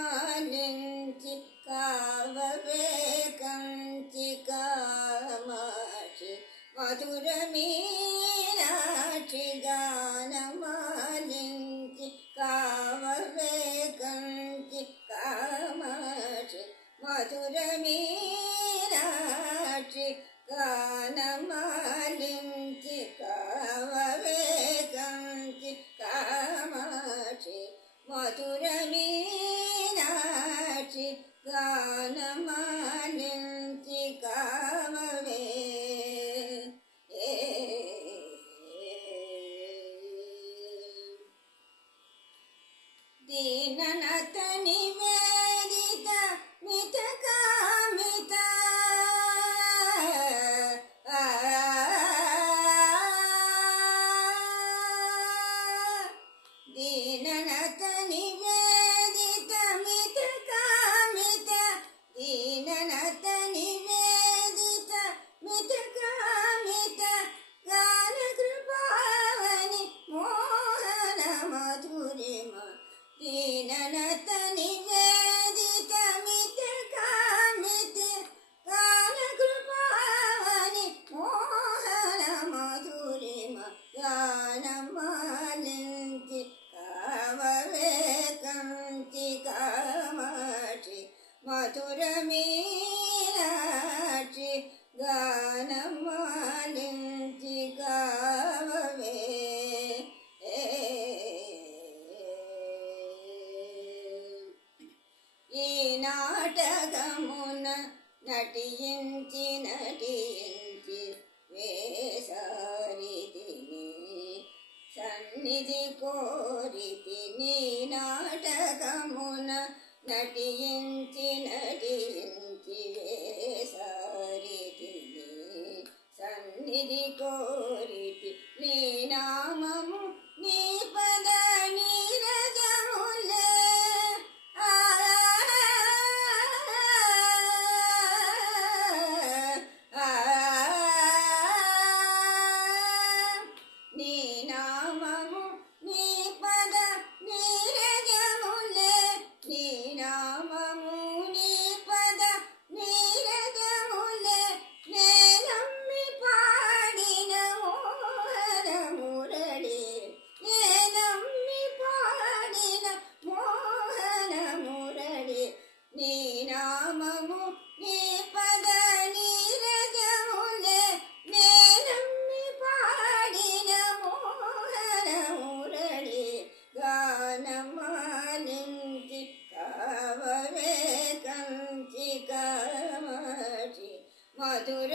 గానమాలించి కావవే కంచి కామాక్షి మధుర మీనాక్షి గానమాలించి కావవే కంచి కామాక్షి మధుర మీనాక్షి గానమాలించి కావవే కంచి కామాక్షి మధుర మీనాక్షి గానమాలించి కావవే దీననత నివేదిత మిత కామిత దీననత నివేదిత మిత కామిత దీననత నివేదిత మిత కామిత గాన కృపావని మోహన మధురిమ దీననత నివేదిత మిత కామిత గాన కృపావని మోహన మధురిమ గానమాలించి కావవే కంచి కామాక్షి మధుర మీనాక్షి గానమాలించి కావవే ఈ నాటకమున నటించి వేసారితిని సన్నిధి కోరితిని నాటకమున నటించి వేసారితిని సన్నిధి కోరితి నీ నామము నీ పద నీరజములే నీ నామము నీ పద నీరజములే నీ నామము నీ పద నీరజములే నే నమ్మి పాడిన మోహన మురళి నే నమ్మి పాడిన మోహన మురళి నీ నామము నీ పద నీరజములే నే నమ్మి పాడిన మోహన మురళి గానమాలించి కావవే కంచి కామాక్షి మధుర